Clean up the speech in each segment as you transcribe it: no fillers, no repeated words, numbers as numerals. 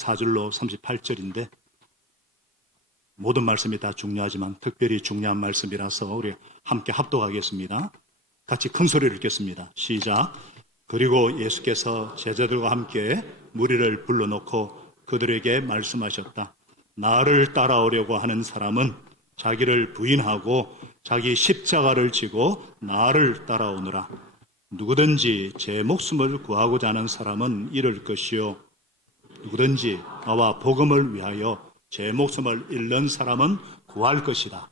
4절로 38절인데 모든 말씀이 다 중요하지만 특별히 중요한 말씀이라서 우리 함께 합독하겠습니다. 같이 큰 소리를 읽겠습니다. 시작. 그리고 예수께서 제자들과 함께 무리를 불러놓고 그들에게 말씀하셨다. 나를 따라오려고 하는 사람은 자기를 부인하고 자기 십자가를 지고 나를 따라오느라. 누구든지 제 목숨을 구하고자 하는 사람은 잃을 것이요 누구든지 나와 복음을 위하여 제 목숨을 잃는 사람은 구할 것이다.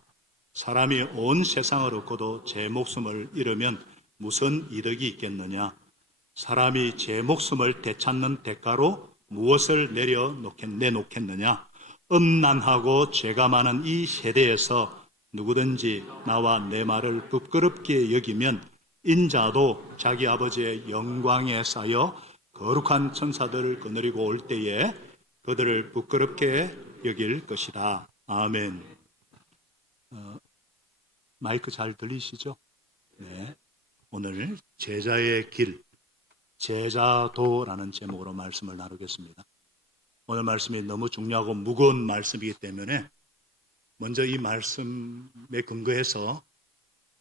사람이 온 세상을 얻고도 제 목숨을 잃으면 무슨 이득이 있겠느냐? 사람이 제 목숨을 되찾는 대가로 무엇을 내놓겠느냐? 음란하고 죄가 많은 이 세대에서 누구든지 나와 내 말을 부끄럽게 여기면 인자도 자기 아버지의 영광에 쌓여 거룩한 천사들을 거느리고 올 때에 그들을 부끄럽게 여길 것이다. 아멘. 마이크 잘 들리시죠? 네. 오늘 제자의 길, 제자도라는 제목으로 말씀을 나누겠습니다. 오늘 말씀이 너무 중요하고 무거운 말씀이기 때문에 먼저 이 말씀에 근거해서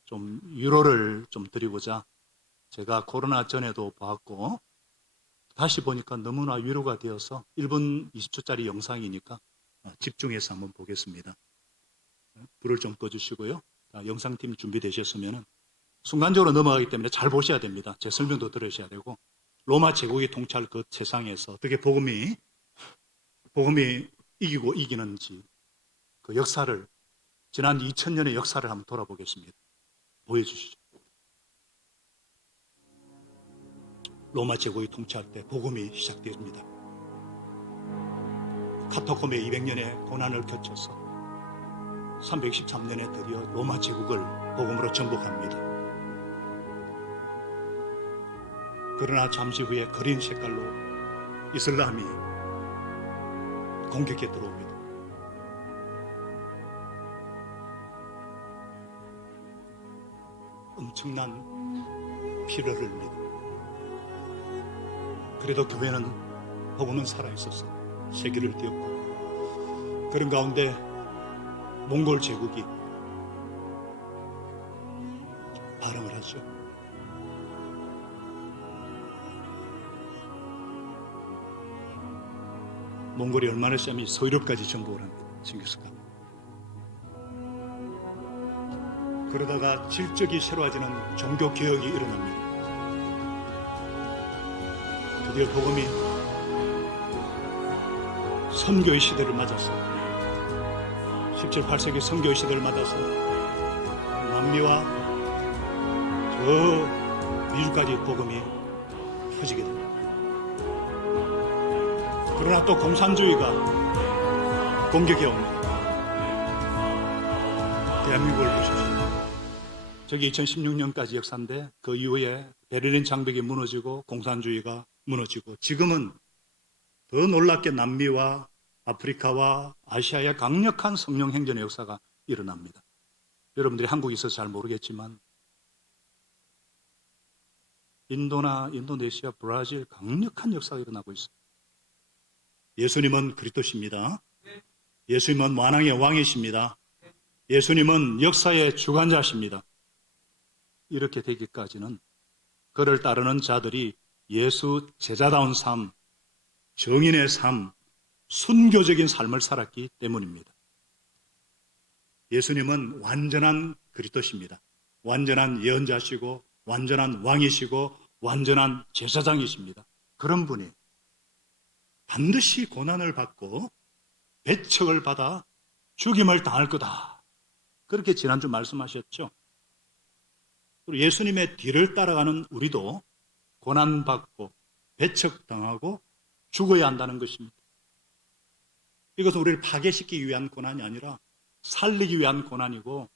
좀 위로를 좀 드리고자 제가 코로나 전에도 봤고 다시 보니까 너무나 위로가 되어서 1분 20초짜리 영상이니까 집중해서 한번 보겠습니다. 불을 좀 꺼주시고요. 영상팀 준비되셨으면 순간적으로 넘어가기 때문에 잘 보셔야 됩니다. 제 설명도 들으셔야 되고 로마 제국이 통치할 그 세상에서 어떻게 복음이 이기고 이기는지 그 역사를 지난 2000년의 역사를 한번 돌아보겠습니다. 보여주시죠. 로마 제국이 통치할 때 복음이 시작됩니다. 카타콤의 200년의 고난을 거쳐서 313년에 드디어 로마 제국을 복음으로 정복합니다. 그러나 잠시 후에 그린 색깔로 이슬람이 공격해 들어옵니다. 엄청난 피를 흘립니다. 그래도 교회는 복음은 살아있어서 세계를 띄었고 그런 가운데 몽골 제국이 발흥을 하죠. 몽골이 얼마나 세면 서유럽까지 정복을 합니다. 징기스칸. 그러다가 질적이 새로워지는 종교개혁이 일어납니다. 드디어 복음이 선교의 시대를 맞아서 17, 18세기 선교의 시대를 맞아서 남미와 저 미주까지 복음이 펴지게 됩니다. 그러나 또 공산주의가 공격해 옵니다. 대한민국을 보십시오. 저기 2016년까지 역사인데 그 이후에 베를린 장벽이 무너지고 공산주의가 무너지고 지금은 더 놀랍게 남미와 아프리카와 아시아의 강력한 성령 행전의 역사가 일어납니다. 여러분들이 한국에 있어서 잘 모르겠지만 인도나 인도네시아, 브라질 강력한 역사가 일어나고 있습니다. 예수님은 그리스도십니다. 예수님은 만왕의 왕이십니다. 예수님은 역사의 주관자십니다. 이렇게 되기까지는 그를 따르는 자들이 예수 제자다운 삶, 정인의 삶, 순교적인 삶을 살았기 때문입니다. 예수님은 완전한 그리스도십니다. 완전한 예언자시고 완전한 왕이시고 완전한 제사장이십니다. 그런 분이 반드시 고난을 받고 배척을 받아 죽임을 당할 거다. 그렇게 지난주 말씀하셨죠. 그리고 예수님의 뒤를 따라가는 우리도 고난받고 배척당하고 죽어야 한다는 것입니다. 이것은 우리를 파괴시키기 위한 고난이 아니라 살리기 위한 고난이고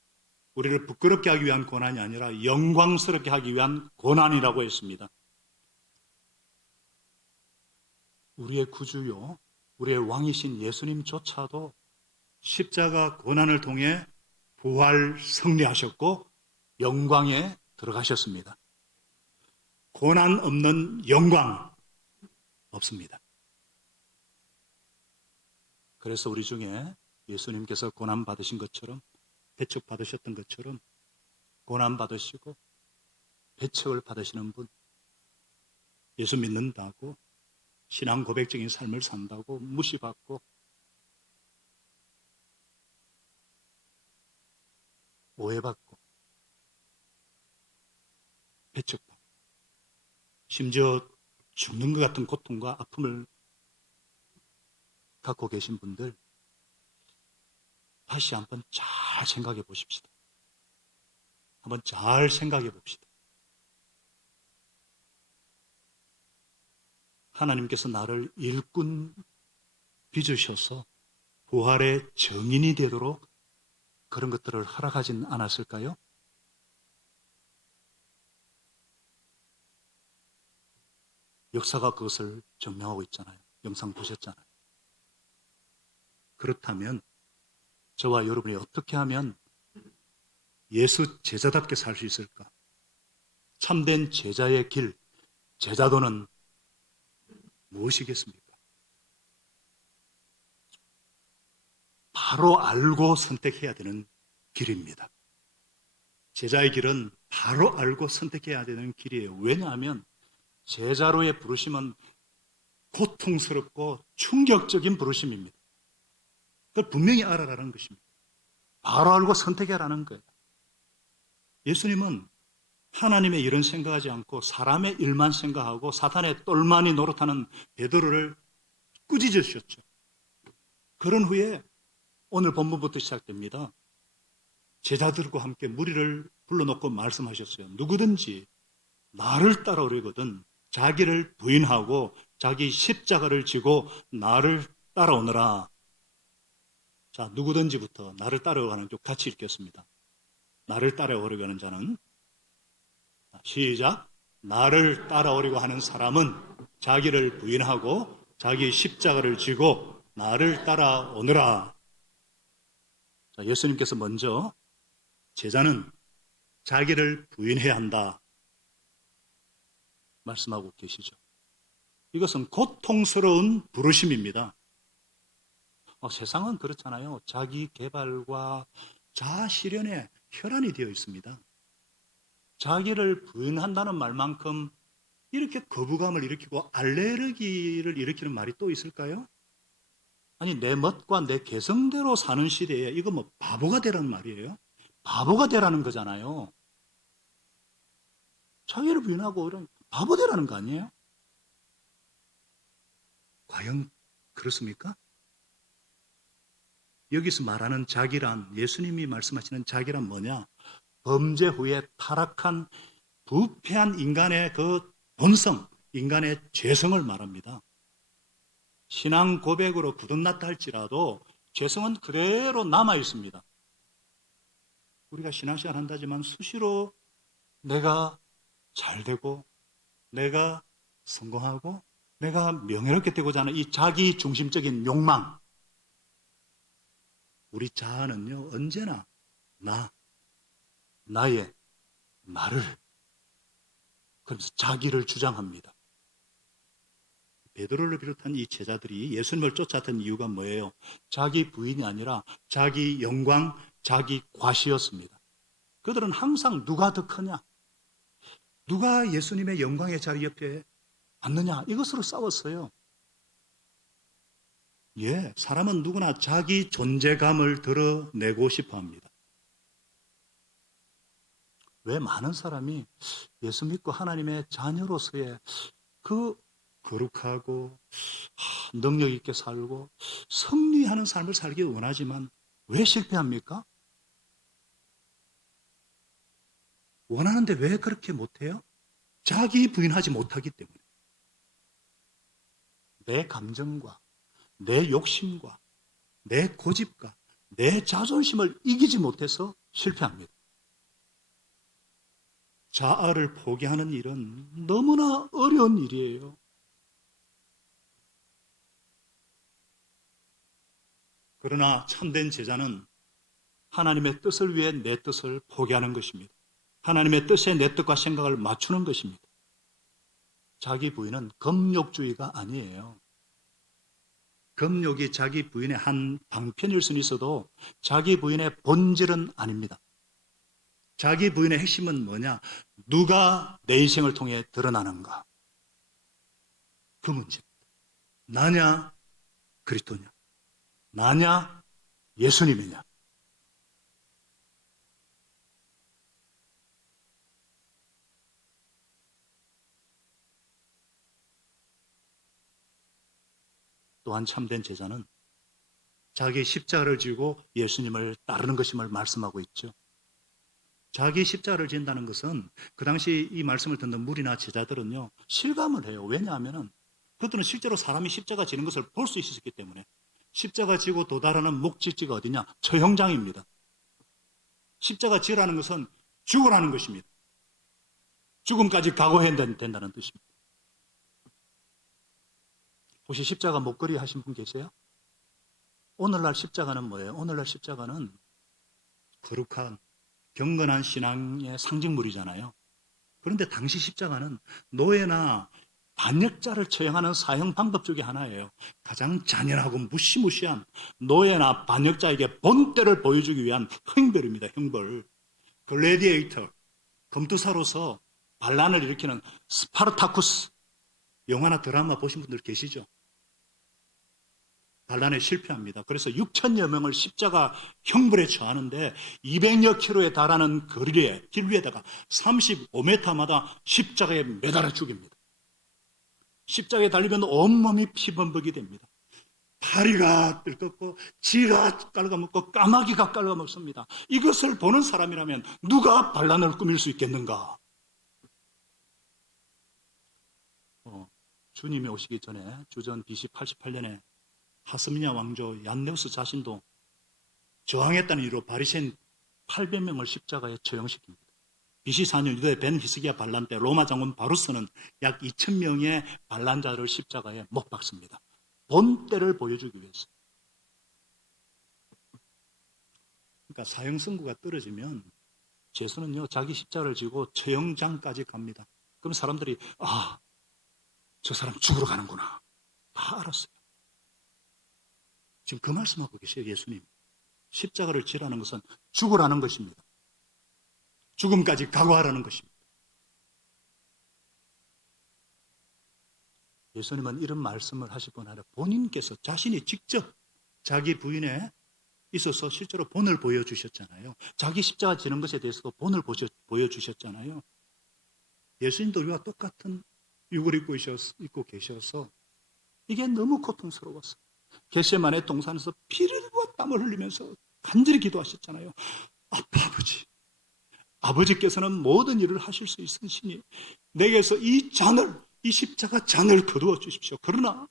우리를 부끄럽게 하기 위한 고난이 아니라 영광스럽게 하기 위한 고난이라고 했습니다. 우리의 구주요, 우리의 왕이신 예수님조차도 십자가 고난을 통해 부활 승리하셨고 영광에 들어가셨습니다. 고난 없는 영광 없습니다. 그래서 우리 중에 예수님께서 고난 받으신 것처럼, 배척 받으셨던 것처럼 고난 받으시고 배척을 받으시는 분, 예수 믿는다고 신앙 고백적인 삶을 산다고 무시받고 오해받고 배척받고 심지어 죽는 것 같은 고통과 아픔을 갖고 계신 분들, 다시 한번 잘 생각해 보십시다. 한번 잘 생각해 봅시다. 하나님께서 나를 일꾼 빚으셔서 부활의 증인이 되도록 그런 것들을 허락하진 않았을까요? 역사가 그것을 증명하고 있잖아요. 영상 보셨잖아요. 그렇다면 저와 여러분이 어떻게 하면 예수 제자답게 살 수 있을까? 참된 제자의 길, 제자도는 무엇이겠습니까? 바로 알고 선택해야 되는 길입니다. 제자의 길은 바로 알고 선택해야 되는 길이에요. 왜냐하면 제자로의 부르심은 고통스럽고 충격적인 부르심입니다. 그걸 분명히 알아라는 것입니다. 바로 알고 선택해라는 거예요. 예수님은 하나님의 일은 생각하지 않고 사람의 일만 생각하고 사탄의 똘마니 노릇하는 베드로를 꾸짖으셨죠. 그런 후에 오늘 본문부터 시작됩니다. 제자들과 함께 무리를 불러놓고 말씀하셨어요. 누구든지 나를 따라오려거든 자기를 부인하고 자기 십자가를 지고 나를 따라오너라. 자, 누구든지부터 나를 따라오는 쪽 같이 읽겠습니다. 나를 따라오려고 하는 자는, 시작. 나를 따라오려고 하는 사람은 자기를 부인하고 자기 십자가를 지고 나를 따라오너라. 자, 예수님께서 먼저 제자는 자기를 부인해야 한다 말씀하고 계시죠. 이것은 고통스러운 부르심입니다. 세상은 그렇잖아요. 자기 개발과 자아 실현에 혈안이 되어 있습니다. 자기를 부인한다는 말만큼 이렇게 거부감을 일으키고 알레르기를 일으키는 말이 또 있을까요? 아니, 내 멋과 내 개성대로 사는 시대에 이거 뭐 바보가 되라는 말이에요? 바보가 되라는 거잖아요. 자기를 부인하고 이런 바보 되라는 거 아니에요? 과연 그렇습니까? 여기서 말하는 자기란, 예수님이 말씀하시는 자기란 뭐냐? 범죄 후에 타락한 부패한 인간의 그 본성, 인간의 죄성을 말합니다. 신앙 고백으로 거듭났다 할지라도 죄성은 그대로 남아 있습니다. 우리가 신앙생활 한다지만 수시로 내가 잘되고 내가 성공하고 내가 명예롭게 되고자 하는 이 자기 중심적인 욕망, 우리 자아는요 언제나 나의 나를, 그러면서 자기를 주장합니다. 베드로를 비롯한 이 제자들이 예수님을 쫓았던 이유가 뭐예요? 자기 부인이 아니라 자기 영광, 자기 과시였습니다. 그들은 항상 누가 더 크냐, 누가 예수님의 영광의 자리 옆에 앉느냐, 이것으로 싸웠어요. 사람은 누구나 자기 존재감을 드러내고 싶어 합니다. 왜 많은 사람이 예수 믿고 하나님의 자녀로서의 그 거룩하고 능력 있게 살고 승리하는 삶을 살기 원하지만 왜 실패합니까? 원하는데 왜 그렇게 못해요? 자기 부인하지 못하기 때문에. 내 감정과 내 욕심과 내 고집과 내 자존심을 이기지 못해서 실패합니다. 자아를 포기하는 일은 너무나 어려운 일이에요. 그러나 참된 제자는 하나님의 뜻을 위해 내 뜻을 포기하는 것입니다. 하나님의 뜻에 내 뜻과 생각을 맞추는 것입니다. 자기 부인은 금욕주의가 아니에요. 금욕이 자기 부인의 한 방편일 수는 있어도 자기 부인의 본질은 아닙니다. 자기 부인의 핵심은 뭐냐? 누가 내 인생을 통해 드러나는가? 그 문제입니다. 나냐? 그리스도냐? 나냐? 예수님이냐? 또한 참된 제자는 자기 십자가를 지고 예수님을 따르는 것임을 말씀하고 있죠. 자기 십자가를 진다는 것은 그 당시 이 말씀을 듣는 무리나 제자들은요, 실감을 해요. 왜냐하면 그들은 실제로 사람이 십자가 지는 것을 볼 수 있었기 때문에. 십자가 지고 도달하는 목적지가 어디냐? 처형장입니다. 십자가 지라는 것은 죽으라는 것입니다. 죽음까지 각오해야 된다는 뜻입니다. 혹시 십자가 목걸이 하신 분 계세요? 오늘날 십자가는 뭐예요? 오늘날 십자가는 거룩한 경건한 신앙의 상징물이잖아요. 그런데 당시 십자가는 노예나 반역자를 처형하는 사형 방법 중에 하나예요. 가장 잔인하고 무시무시한 노예나 반역자에게 본때를 보여주기 위한 형벌입니다. 형벌. 글래디에이터, 검투사로서 반란을 일으키는 스파르타쿠스, 영화나 드라마 보신 분들 계시죠? 반란에 실패합니다. 그래서 6천여 명을 십자가 형벌에 처하는데 200여 킬로에 달하는 거리에 길 위에다가 35m마다 십자가에 매달아 죽입니다. 십자가에 달리면 온몸이 피범벅이 됩니다. 다리가 뜰껍고 지가 깔아먹고 까마귀가 깔아먹습니다. 이것을 보는 사람이라면 누가 반란을 꾸밀 수 있겠는가? 주님이 오시기 전에 주전 BC 88년에 하스미냐 왕조 얀네우스 자신도 저항했다는 이유로 바리새인 800명을 십자가에 처형시킵니다. BC 4년 유대 벤 히스기야 반란 때 로마 장군 바루스는 약 2,000명의 반란자를 십자가에 못 박습니다. 본때를 보여주기 위해서. 그러니까 사형 선고가 떨어지면 죄수는요 자기 십자가를 지고 처형장까지 갑니다. 그럼 사람들이 저 사람 죽으러 가는구나 다 알았어요. 지금 그 말씀하고 계세요, 예수님. 십자가를 지라는 것은 죽으라는 것입니다. 죽음까지 각오하라는 것입니다. 예수님은 이런 말씀을 하실 뿐 아니라 본인께서 자신이 직접 자기 부인에 있어서 실제로 본을 보여주셨잖아요. 자기 십자가 지는 것에 대해서도 본을 보여주셨잖아요. 예수님도 우리와 똑같은 육을 입고 계셔서 이게 너무 고통스러웠어요. 겟세마네 동산에서 피를과 땀을 흘리면서 간절히 기도하셨잖아요. 아버지, 아버지께서는 모든 일을 하실 수 있으시니 내게서 이 십자가 잔을 거두어 주십시오. 그러나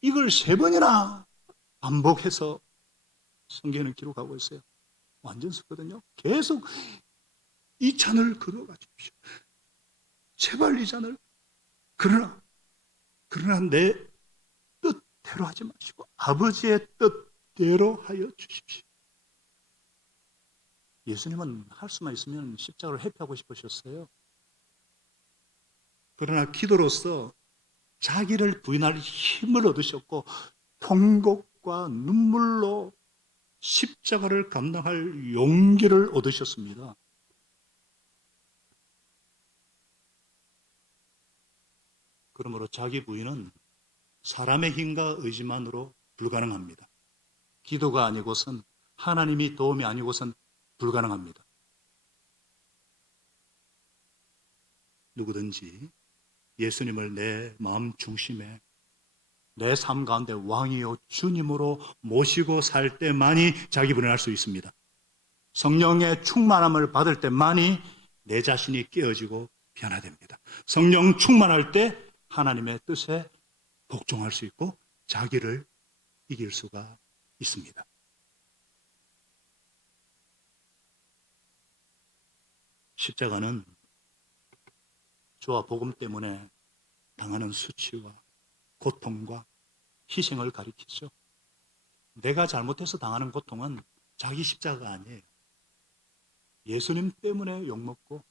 이걸 3번이나 반복해서 성경은 기록하고 있어요. 완전 쓰거든요. 계속 이 잔을 거두어 가십시오. 제발 이 잔을. 그러나 내 뜻대로 하지 마시고 아버지의 뜻대로 하여 주십시오. 예수님은 할 수만 있으면 십자가를 회피하고 싶으셨어요. 그러나 기도로서 자기를 부인할 힘을 얻으셨고 통곡과 눈물로 십자가를 감당할 용기를 얻으셨습니다. 그러므로 자기 부인은 사람의 힘과 의지만으로 불가능합니다. 기도가 아니고선 하나님이 도움이 아니고선 불가능합니다. 누구든지 예수님을 내 마음 중심에 내 삶 가운데 왕이요 주님으로 모시고 살 때만이 자기 부인할 수 있습니다. 성령의 충만함을 받을 때만이 내 자신이 깨어지고 변화됩니다. 성령 충만할 때 하나님의 뜻에 복종할 수 있고 자기를 이길 수가 있습니다. 십자가는 주와 복음 때문에 당하는 수치와 고통과 희생을 가리키죠. 내가 잘못해서 당하는 고통은 자기 십자가가 아니에요. 예수님 때문에 욕먹고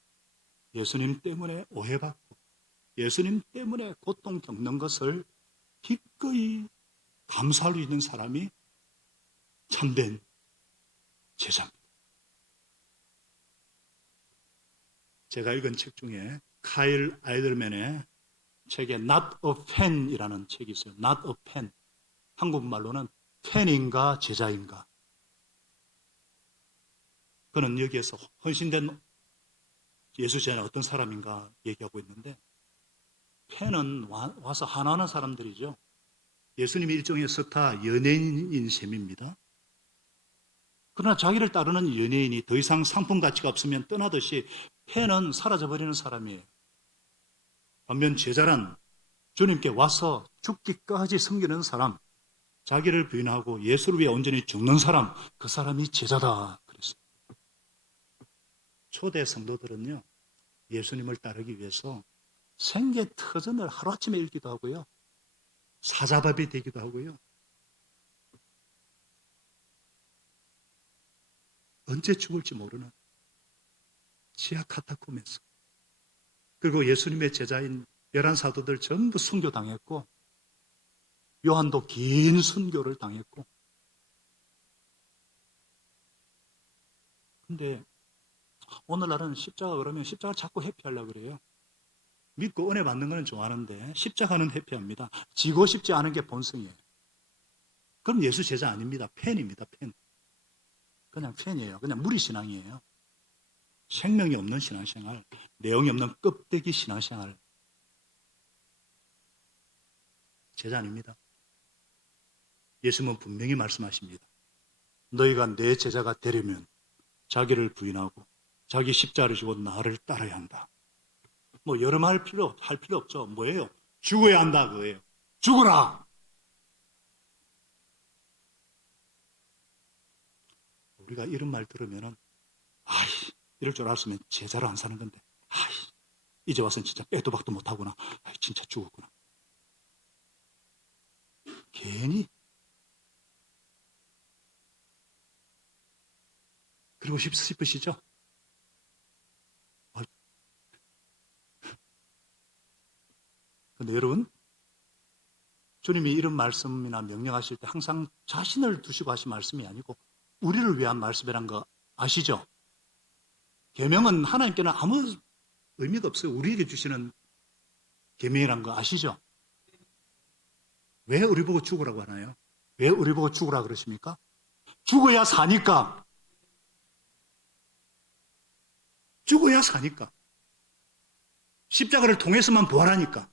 예수님 때문에 오해받고 예수님 때문에 고통 겪는 것을 기꺼이 감사할 수 있는 사람이 참된 제자입니다. 제가 읽은 책 중에 카일 아이들맨의 책에 Not a Fan이라는 책이 있어요. Not a Fan. 한국말로는 팬인가 제자인가. 그는 여기에서 헌신된 예수 제자는 어떤 사람인가 얘기하고 있는데, 팬은 와서 하나하나 사람들이죠. 예수님이 일종의 스타 연예인인 셈입니다. 그러나 자기를 따르는 연예인이 더 이상 상품 가치가 없으면 떠나듯이 팬은 사라져버리는 사람이에요. 반면 제자란 주님께 와서 죽기까지 섬기는 사람, 자기를 부인하고 예수를 위해 온전히 죽는 사람, 그 사람이 제자다 그랬어요. 초대 성도들은요, 예수님을 따르기 위해서 생계터전을 하루아침에 읽기도 하고요, 사자밥이 되기도 하고요, 언제 죽을지 모르는 지하 카타콤에서, 그리고 예수님의 제자인 11사도들 전부 순교당했고, 요한도 긴 순교를 당했고. 근데 오늘날은 십자가 그러면 십자가 자꾸 회피하려고 그래요. 믿고 은혜 받는 거는 좋아하는데 십자가는 회피합니다. 지고 싶지 않은 게 본성이에요. 그럼 예수 제자 아닙니다. 팬입니다. 팬. 그냥 팬이에요. 그냥 무리신앙이에요. 생명이 없는 신앙생활, 내용이 없는 껍데기 신앙생활. 제자 아닙니다. 예수님은 분명히 말씀하십니다. 너희가 내 제자가 되려면 자기를 부인하고 자기 십자가를 지고 나를 따라야 한다. 뭐 여러 말 할 필요 없죠. 뭐예요? 죽어야 한다 그거예요. 죽어라. 우리가 이런 말 들으면은 아이 이럴 줄 알았으면 제자로 안 사는 건데 아이 이제 와서는 진짜 빼도 박도 못하구나. 아이 진짜 죽었구나. 괜히 그러고 싶으시죠? 근데 여러분, 주님이 이런 말씀이나 명령하실 때 항상 자신을 두시고 하신 말씀이 아니고 우리를 위한 말씀이란 거 아시죠? 계명은 하나님께는 아무 의미가 없어요. 우리에게 주시는 계명이란 거 아시죠? 왜 우리 보고 죽으라고 하나요? 왜 우리 보고 죽으라 그러십니까? 죽어야 사니까. 죽어야 사니까. 십자가를 통해서만 부활하니까.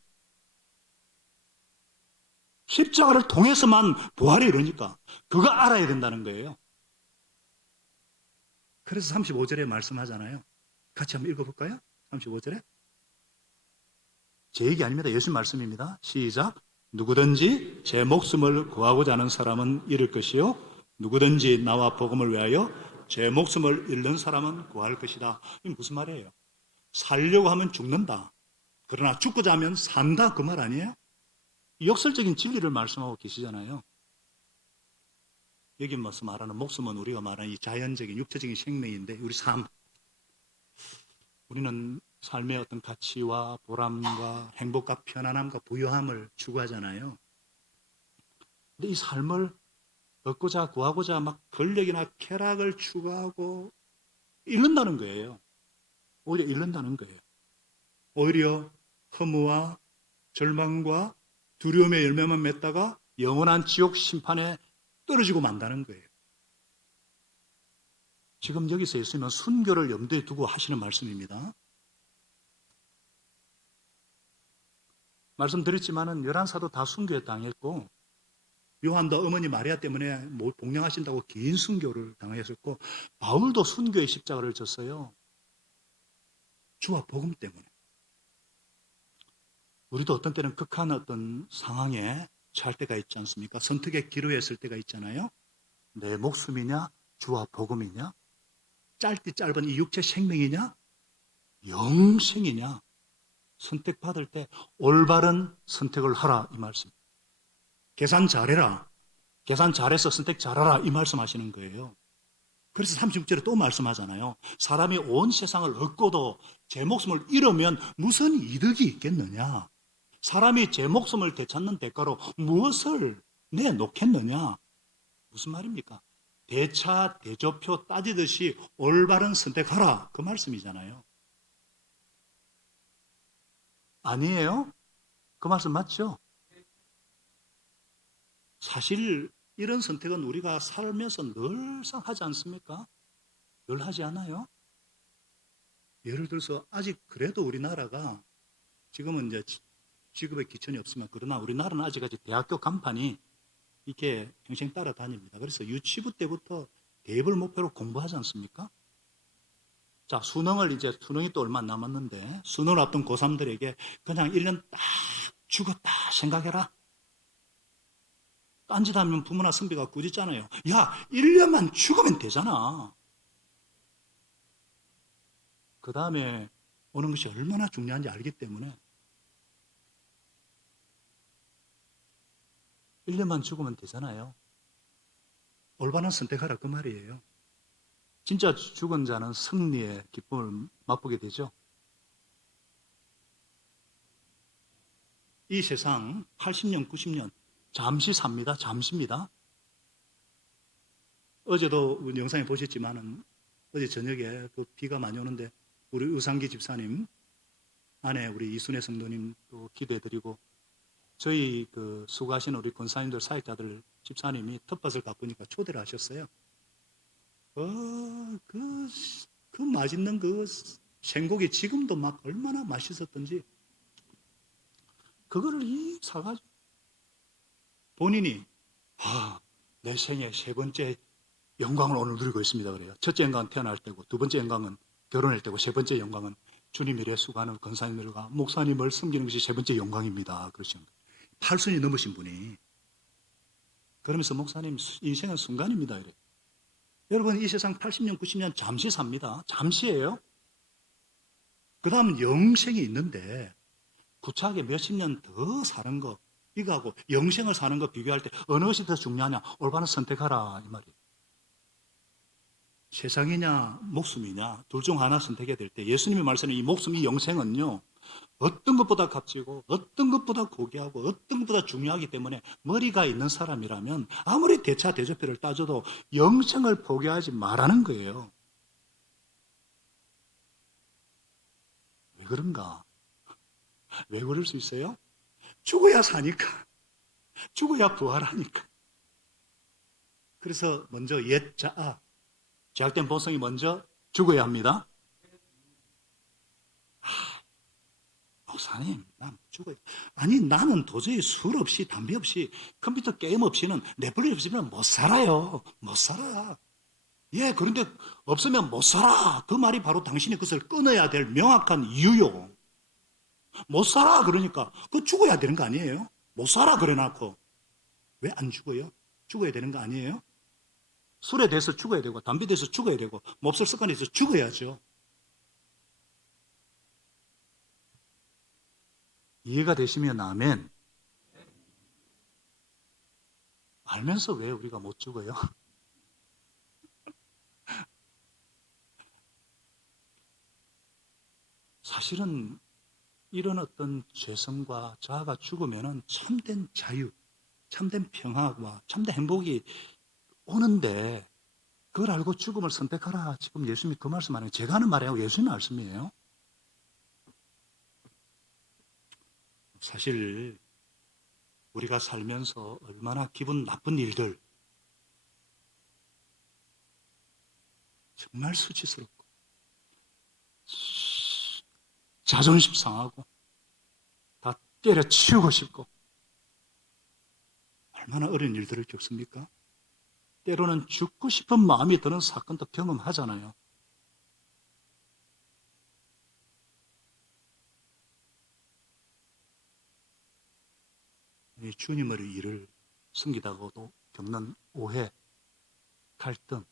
십자가를 통해서만 부활이 이러니까 그거 알아야 된다는 거예요. 그래서 35절에 말씀하잖아요. 같이 한번 읽어볼까요? 35절에. 제 얘기 아닙니다. 예수 말씀입니다. 시작. 누구든지 제 목숨을 구하고자 하는 사람은 잃을 것이요 누구든지 나와 복음을 위하여 제 목숨을 잃는 사람은 구할 것이다. 이게 무슨 말이에요? 살려고 하면 죽는다. 그러나 죽고자 하면 산다. 그 말 아니에요? 역설적인 진리를 말씀하고 계시잖아요. 여기 말하는 목숨은 우리가 말하는 이 자연적인 육체적인 생명인데 우리 삶, 우리는 삶의 어떤 가치와 보람과 행복과 편안함과 부유함을 추구하잖아요. 근데 이 삶을 얻고자 구하고자 막 권력이나 쾌락을 추구하고 잃는다는 거예요. 오히려 잃는다는 거예요. 오히려 허무와 절망과 두려움의 열매만 맺다가 영원한 지옥 심판에 떨어지고 만다는 거예요. 지금 여기서 예수님은 순교를 염두에 두고 하시는 말씀입니다. 말씀드렸지만은 11사도 다 순교에 당했고 요한도 어머니 마리아 때문에 복령하신다고 긴 순교를 당했었고 바울도 순교의 십자가를 졌어요. 주와 복음 때문에. 우리도 어떤 때는 극한 어떤 상황에 처할 때가 있지 않습니까? 선택의 기로에 설 때가 있잖아요. 내 목숨이냐 주와 복음이냐, 짧디 짧은 이 육체 생명이냐 영생이냐, 선택받을 때 올바른 선택을 하라 이 말씀. 계산 잘해라, 계산 잘해서 선택 잘하라 이 말씀하시는 거예요. 그래서 36절에 또 말씀하잖아요. 사람이 온 세상을 얻고도 제 목숨을 잃으면 무슨 이득이 있겠느냐. 사람이 제 목숨을 되찾는 대가로 무엇을 내놓겠느냐? 무슨 말입니까? 대차, 대조표 따지듯이 올바른 선택하라. 그 말씀이잖아요. 아니에요? 그 말씀 맞죠? 사실 이런 선택은 우리가 살면서 늘상 하지 않습니까? 늘 하지 않아요? 예를 들어서 아직 그래도 우리나라가 지금은 이제 직업의 기천이 없으면 그러나 우리나라는 아직까지 대학교 간판이 이렇게 평생 따라다닙니다. 그래서 유치부 때부터 대입을 목표로 공부하지 않습니까? 자, 수능이 또 얼마 안 남았는데 수능을 앞둔 고3들에게 그냥 1년 딱 죽었다 생각해라. 딴짓하면 부모나 선배가 꾸짖잖아요. 야, 1년만 죽으면 되잖아. 그 다음에 오는 것이 얼마나 중요한지 알기 때문에 1년만 죽으면 되잖아요. 올바른 선택하라 그 말이에요. 진짜 죽은 자는 승리의 기쁨을 맛보게 되죠. 이 세상 80년, 90년 잠시 삽니다. 잠시입니다. 어제도 영상에 보셨지만은 어제 저녁에 그 비가 많이 오는데 우리 의상기 집사님 안에 우리 이순애 성도님 또 기도해드리고 저희 그 수고하시는 우리 권사님들 사역자들 집사님이 텃밭을 가꾸니까 초대를 하셨어요. 그 맛있는 그 생고기 지금도 막 얼마나 맛있었던지 그거를 사가지고 본인이 내 생애 세 번째 영광을 오늘 누리고 있습니다 그래요. 첫째 영광은 태어날 때고 두 번째 영광은 결혼할 때고 세 번째 영광은 주님 일에 수고하는 권사님들과 목사님을 섬기는 것이 세 번째 영광입니다. 그러시는 거예요. 8순이 넘으신 분이 그러면서 목사님 인생은 순간입니다 이래요. 여러분 이 세상 80년 90년 잠시 삽니다. 잠시예요. 그 다음 영생이 있는데 구차하게 몇십 년 더 사는 거 이거하고 영생을 사는 거 비교할 때 어느 것이 더 중요하냐? 올바른 선택하라 이 말이에요. 세상이냐 목숨이냐 둘 중 하나 선택해야 될 때 예수님이 말씀하는 이 목숨 이 영생은요 어떤 것보다 값지고 어떤 것보다 고귀하고 어떤 것보다 중요하기 때문에 머리가 있는 사람이라면 아무리 대차 대조표를 따져도 영생을 포기하지 말라는 거예요. 왜 그런가? 왜 그럴 수 있어요? 죽어야 사니까. 죽어야 부활하니까. 그래서 먼저 옛자, 제약된 본성이 먼저 죽어야 합니다. 목사님, 난 죽어요. 아니, 나는 도저히 술 없이, 담배 없이, 컴퓨터 게임 없이는, 넷플릭스 없이는 못 살아요. 못 살아. 예, 그런데 없으면 못 살아. 그 말이 바로 당신이 그것을 끊어야 될 명확한 이유요. 못 살아. 그러니까, 그 죽어야 되는 거 아니에요? 못 살아. 그래 놓고. 왜 안 죽어요? 죽어야 되는 거 아니에요? 술에 대해서 죽어야 되고, 담배에 대해서 죽어야 되고, 몹쓸 습관에 대해서 죽어야죠. 이해가 되시면 아멘. 알면서 왜 우리가 못 죽어요? 사실은 이런 어떤 죄성과 자아가 죽으면 참된 자유, 참된 평화와 참된 행복이 오는데 그걸 알고 죽음을 선택하라. 지금 예수님이 그 말씀 아니에요. 제가 하는 말이에요. 예수님 말씀이에요. 사실 우리가 살면서 얼마나 기분 나쁜 일들 정말 수치스럽고 자존심 상하고 다 때려치우고 싶고 얼마나 어려운 일들을 겪습니까? 때로는 죽고 싶은 마음이 드는 사건도 경험하잖아요. 주님의 일을 숨기다가도 겪는 오해, 갈등,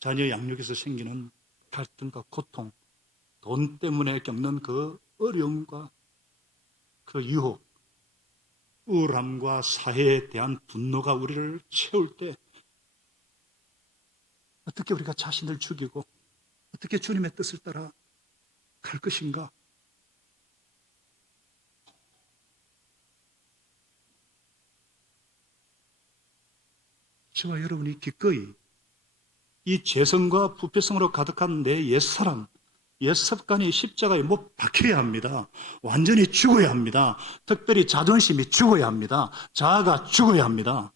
자녀 양육에서 생기는 갈등과 고통, 돈 때문에 겪는 그 어려움과 그 유혹, 우울함과 사회에 대한 분노가 우리를 채울 때 어떻게 우리가 자신을 죽이고 어떻게 주님의 뜻을 따라 갈 것인가? 저와 여러분이 기꺼이 이 죄성과 부패성으로 가득한 내 옛사람, 옛습관이 십자가에 못 박혀야 합니다. 완전히 죽어야 합니다. 특별히 자존심이 죽어야 합니다. 자아가 죽어야 합니다.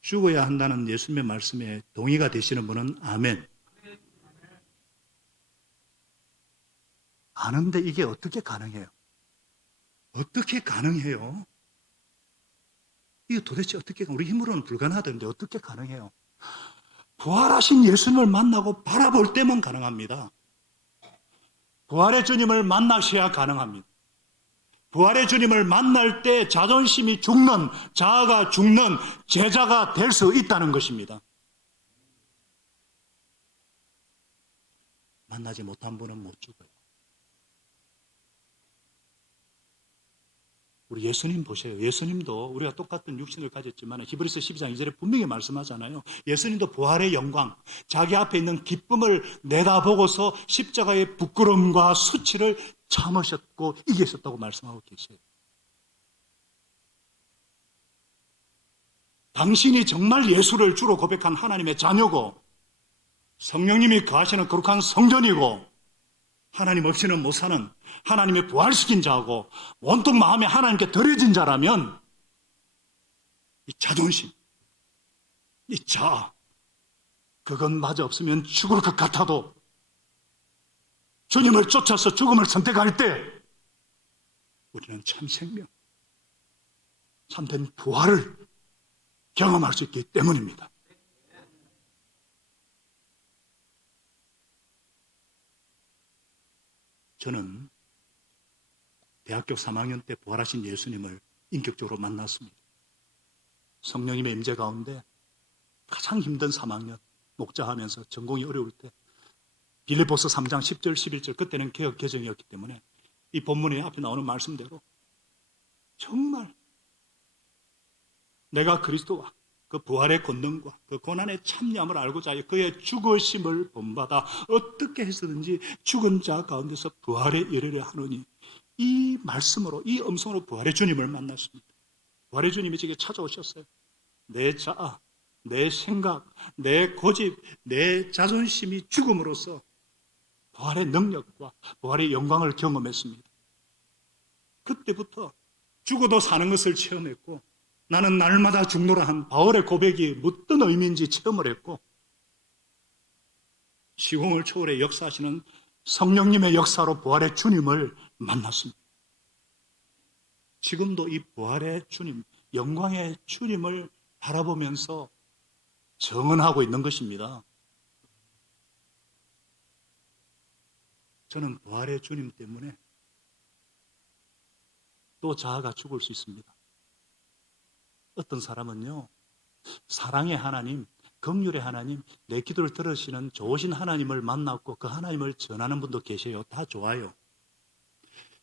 죽어야 한다는 예수님의 말씀에 동의가 되시는 분은 아멘. 아는데 이게 어떻게 가능해요? 어떻게 가능해요? 이게 도대체 어떻게, 우리 힘으로는 불가능하던데 어떻게 가능해요? 부활하신 예수님을 만나고 바라볼 때만 가능합니다. 부활의 주님을 만나셔야 가능합니다. 부활의 주님을 만날 때 자존심이 죽는, 자아가 죽는 제자가 될 수 있다는 것입니다. 만나지 못한 분은 못 죽어요. 우리 예수님 보세요. 예수님도 우리가 똑같은 육신을 가졌지만 히브리서 12장 2절에 분명히 말씀하잖아요. 예수님도 부활의 영광, 자기 앞에 있는 기쁨을 내다보고서 십자가의 부끄러움과 수치를 참으셨고 이기셨다고 말씀하고 계세요. 당신이 정말 예수를 주로 고백한 하나님의 자녀고 성령님이 거하시는 거룩한 성전이고 하나님 없이는 못 사는 하나님의 부활시킨 자고 온통 마음에 하나님께 드려진 자라면 이 자존심, 이 자아, 그것마저 없으면 죽을 것 같아도 주님을 쫓아서 죽음을 선택할 때 우리는 참 생명, 참된 부활을 경험할 수 있기 때문입니다. 저는 대학교 3학년 때 부활하신 예수님을 인격적으로 만났습니다. 성령님의 임재 가운데 가장 힘든 3학년 목자하면서 전공이 어려울 때 빌립보서 3장 10절 11절 그때는 개혁 개정이었기 때문에 이 본문에 앞에 나오는 말씀대로 정말 내가 그리스도와 그 부활의 권능과 그 고난의 참여함을 알고자 하여 그의 죽으심을 본받아 어떻게 해서든지 죽은 자 가운데서 부활에 이르려 하노니 이 말씀으로 이 음성으로 부활의 주님을 만났습니다. 부활의 주님이 제게 찾아오셨어요. 내 자아, 내 생각, 내 고집, 내 자존심이 죽음으로써 부활의 능력과 부활의 영광을 경험했습니다. 그때부터 죽어도 사는 것을 체험했고 나는 날마다 죽노라 한 바울의 고백이 어떤 의미인지 체험을 했고 시공을 초월해 역사하시는 성령님의 역사로 부활의 주님을 만났습니다. 지금도 이 부활의 주님, 영광의 주님을 바라보면서 정언하고 있는 것입니다. 저는 부활의 주님 때문에 또 자아가 죽을 수 있습니다. 어떤 사람은요, 사랑의 하나님, 긍휼의 하나님, 내 기도를 들으시는 좋으신 하나님을 만났고 그 하나님을 전하는 분도 계세요. 다 좋아요.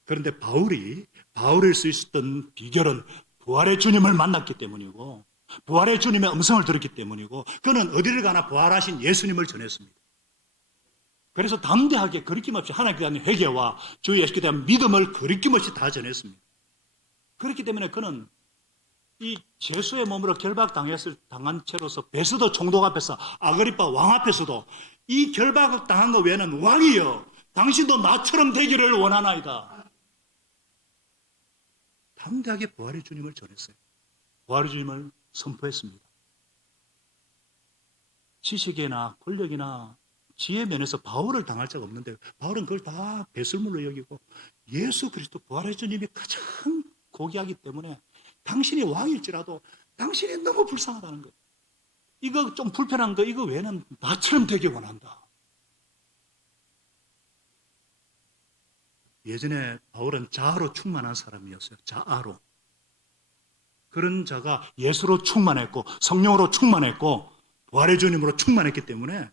그런데 바울일 수 있었던 비결은 부활의 주님을 만났기 때문이고 부활의 주님의 음성을 들었기 때문이고 그는 어디를 가나 부활하신 예수님을 전했습니다. 그래서 담대하게 거리낌없이 하나님께 대한 회개와 주 예수께 대한 믿음을 거리낌없이 다 전했습니다. 그렇기 때문에 그는 이 죄수의 몸으로 결박당한 채로서 베스도 총독 앞에서 아그리파 왕 앞에서도 이 결박당한 것 외에는 왕이여 당신도 나처럼 되기를 원하나이다. 담대하게 부활의 주님을 전했어요. 부활의 주님을 선포했습니다. 지식이나 권력이나 지혜 면에서 바울을 당할 자가 없는데 바울은 그걸 다 배설물로 여기고 예수 그리스도 부활의 주님이 가장 고귀하기 때문에 당신이 왕일지라도 당신이 너무 불쌍하다는 것. 이거 좀 불편한 거 이거 외에는 나처럼 되기 원한다. 예전에 바울은 자아로 충만한 사람이었어요. 자아로. 그런 자가 예수로 충만했고 성령으로 충만했고 부활의 주님으로 충만했기 때문에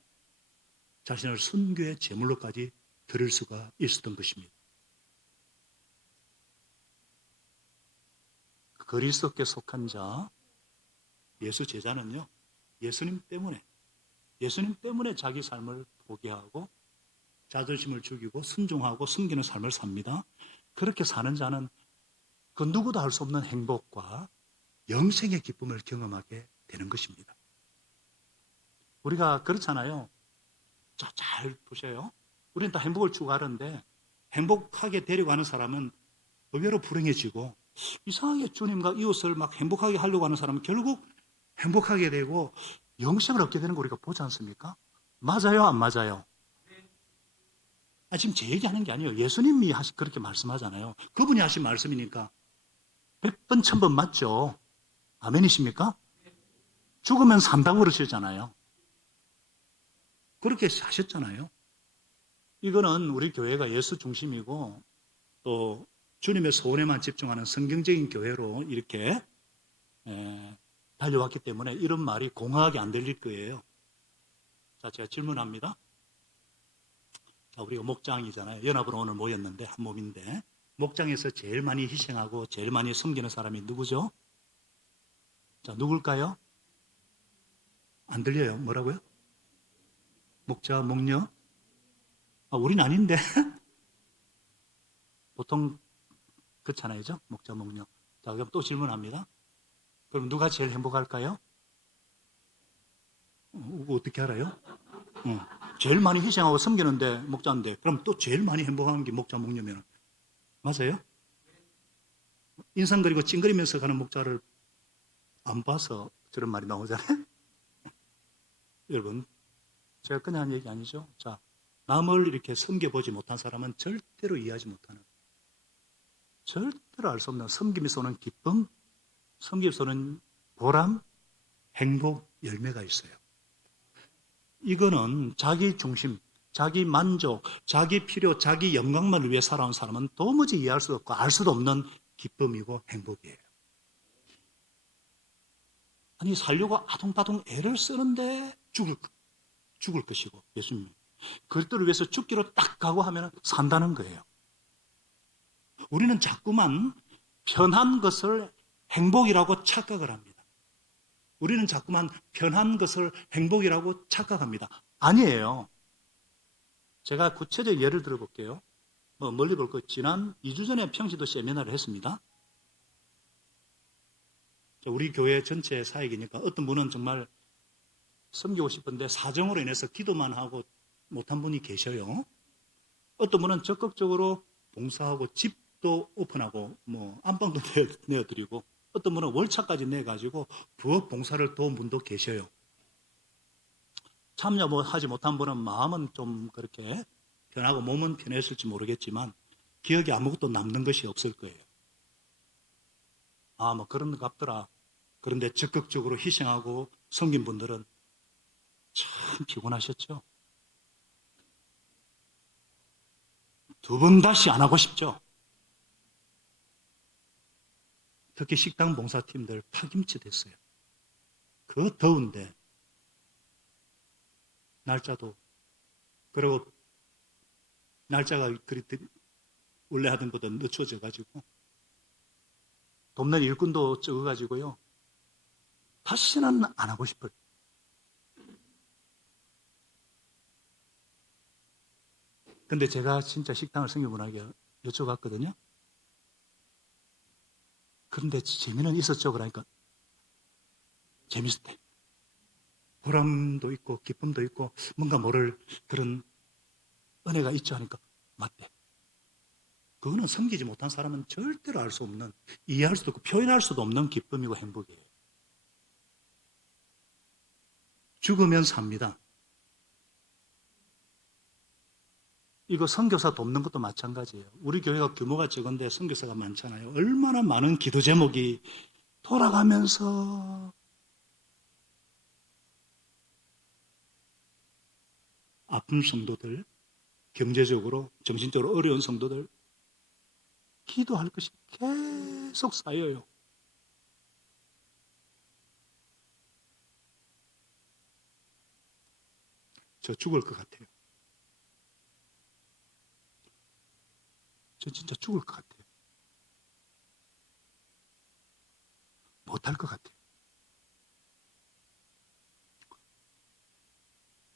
자신을 순교의 제물로까지 드릴 수가 있었던 것입니다. 그리스도께 속한 자, 예수 제자는요, 예수님 때문에 자기 삶을 포기하고 자존심을 죽이고 순종하고 숨기는 삶을 삽니다. 그렇게 사는 자는 그 누구도 알 수 없는 행복과 영생의 기쁨을 경험하게 되는 것입니다. 우리가 그렇잖아요. 자, 잘 보세요. 우리는 다 행복을 추구하는데 행복하게 데리고 가는 사람은 의외로 불행해지고 이상하게 주님과 이웃을 막 행복하게 하려고 하는 사람은 결국 행복하게 되고 영생을 얻게 되는 거 우리가 보지 않습니까? 맞아요, 안 맞아요? 지금 제 얘기하는 게 아니에요. 예수님이 그렇게 말씀하잖아요. 그분이 하신 말씀이니까 100번, 1000번 맞죠? 아멘이십니까? 죽으면 산다고 그러시잖아요. 그렇게 하셨잖아요. 이거는 우리 교회가 예수 중심이고 또 주님의 소원에만 집중하는 성경적인 교회로 이렇게 달려왔기 때문에 이런 말이 공허하게 안 들릴 거예요. 자, 제가 질문합니다. 자, 우리가 목장이잖아요. 연합으로 오늘 모였는데 한 몸인데 목장에서 제일 많이 희생하고 제일 많이 섬기는 사람이 누구죠? 자, 누굴까요? 안 들려요. 뭐라고요? 목자, 목녀? 우린 아닌데. 보통 그렇잖아요. 목자, 목녀. 자, 그럼 또 질문합니다. 그럼 누가 제일 행복할까요? 어떻게 알아요? 제일 많이 희생하고 섬기는데 목자인데 그럼 또 제일 많이 행복한 게 목자, 목녀면 맞아요? 인상 그리고 찡그리면서 가는 목자를 안 봐서 저런 말이 나오잖아요. 여러분, 제가 그냥 한 얘기 아니죠? 자, 남을 이렇게 섬겨보지 못한 사람은 절대로 이해하지 못하는, 절대로 알 수 없는 섬김에서 오는 기쁨, 섬김에서 오는 보람, 행복, 열매가 있어요. 이거는 자기 중심, 자기 만족, 자기 필요, 자기 영광만을 위해 살아온 사람은 도무지 이해할 수 없고 알 수도 없는 기쁨이고 행복이에요. 아니, 살려고 아동바동 애를 쓰는데 죽을 것이고, 예수님. 그들을 위해서 죽기로 딱 각오하면 산다는 거예요. 우리는 자꾸만 편한 것을 행복이라고 착각을 합니다. 우리는 자꾸만 편한 것을 행복이라고 착각합니다. 아니에요. 제가 구체적 예를 들어볼게요. 멀리 볼 거, 지난 2주 전에 평시도 세미나를 했습니다. 우리 교회 전체 사역이니까 어떤 분은 정말 섬기고 싶은데 사정으로 인해서 기도만 하고 못한 분이 계셔요. 어떤 분은 적극적으로 봉사하고 집도 오픈하고 안방도 내어드리고 어떤 분은 월차까지 내가지고 부업 봉사를 도운 분도 계셔요. 참여하지 못한 분은 마음은 좀 그렇게 편하고 몸은 편했을지 모르겠지만 기억에 아무것도 남는 것이 없을 거예요. 그런 것 같더라. 그런데 적극적으로 희생하고 섬긴 분들은 참 피곤하셨죠? 두 번 다시 안 하고 싶죠? 특히 식당 봉사팀들 파김치 됐어요. 그 더운데 날짜도 그리고 날짜가 원래 하던 것보다 늦춰져 가지고 돕는 일꾼도 적어 가지고요. 다시는 안 하고 싶어요. 근데 제가 진짜 식당을 성교분에게 여쭤봤거든요. 그런데 재미는 있었죠. 그러니까 재밌었대. 보람도 있고 기쁨도 있고 뭔가 모를 그런 은혜가 있죠 하니까 맞대. 그거는 섬기지 못한 사람은 절대로 알 수 없는, 이해할 수도 없고 표현할 수도 없는 기쁨이고 행복이에요. 죽으면 삽니다. 이거 선교사 돕는 것도 마찬가지예요. 우리 교회가 규모가 적은데 선교사가 많잖아요. 얼마나 많은 기도 제목이 돌아가면서 아픈 성도들, 경제적으로, 정신적으로 어려운 성도들 기도할 것이 계속 쌓여요. 저 죽을 것 같아요. 저 진짜 죽을 것 같아요. 못할 것 같아요.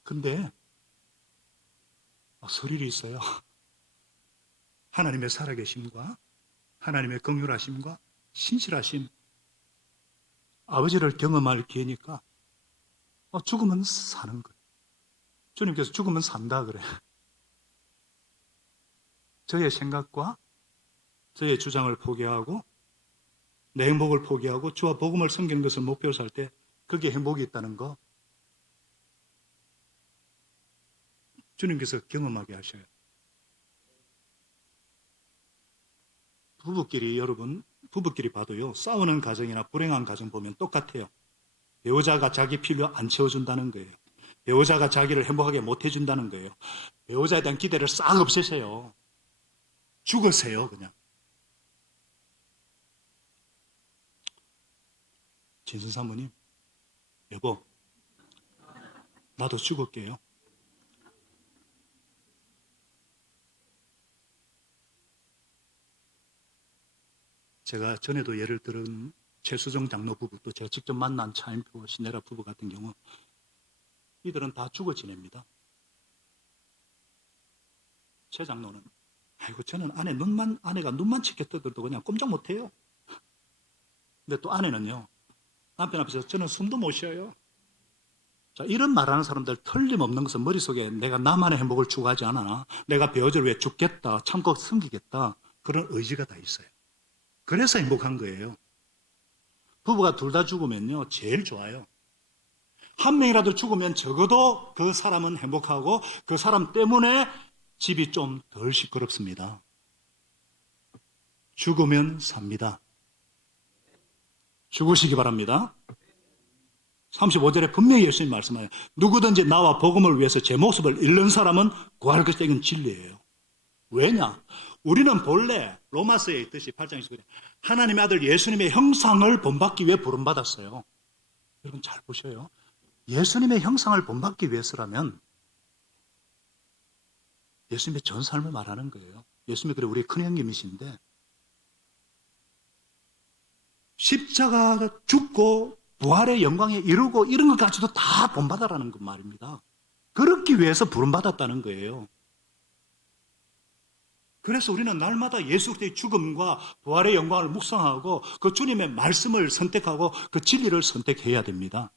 근데 소리이 있어요. 하나님의 살아계심과 하나님의 긍휼하심과 신실하심, 아버지를 경험할 기회니까 죽으면 사는 거예요. 주님께서 죽으면 산다 그래요. 저의 생각과 저의 주장을 포기하고 내 행복을 포기하고 주와 복음을 섬기는 것을 목표로 살 때 그게 행복이 있다는 거 주님께서 경험하게 하셔요. 여러분, 부부끼리 봐도요, 싸우는 가정이나 불행한 가정 보면 똑같아요. 배우자가 자기 필요 안 채워준다는 거예요. 배우자가 자기를 행복하게 못 해준다는 거예요. 배우자에 대한 기대를 싹 없애세요. 죽으세요, 그냥. 진순 사모님, 여보, 나도 죽을게요. 제가 전에도 예를 들은 최수정 장로 부부, 또 제가 직접 만난 차인표 신내라 부부 같은 경우 이들은 다 죽어 지냅니다. 최 장로는 아이고 저는 아내가 눈만 치게 떠들도 그냥 꼼짝 못해요. 근데 또 아내는요, 남편 앞에서 저는 숨도 못 쉬어요. 자, 이런 말하는 사람들 틀림없는 것은 머릿속에 내가 나만의 행복을 추구하지 않아. 내가 배우자를 위해 죽겠다, 참고 섬기겠다, 그런 의지가 다 있어요. 그래서 행복한 거예요. 부부가 둘 다 죽으면요, 제일 좋아요. 한 명이라도 죽으면 적어도 그 사람은 행복하고 그 사람 때문에 집이 좀 덜 시끄럽습니다. 죽으면 삽니다. 죽으시기 바랍니다. 35절에 분명히 예수님 말씀하세요. 누구든지 나와 복음을 위해서 제 목숨을 잃는 사람은 구할 것이 이건 진리예요. 왜냐? 우리는 본래 로마서에 있듯이 8장 29절에 하나님의 아들 예수님의 형상을 본받기 위해 부름받았어요. 여러분 잘 보셔요. 예수님의 형상을 본받기 위해서라면 예수님의 전 삶을 말하는 거예요. 예수님이 그래 우리 큰 형님이신데 십자가 죽고 부활의 영광에 이르고 이런 것까지도 다 본받아라는 그 말입니다. 그렇기 위해서 부름받았다는 거예요. 그래서 우리는 날마다 예수 그리스도의 죽음과 부활의 영광을 묵상하고 그 주님의 말씀을 선택하고 그 진리를 선택해야 됩니다.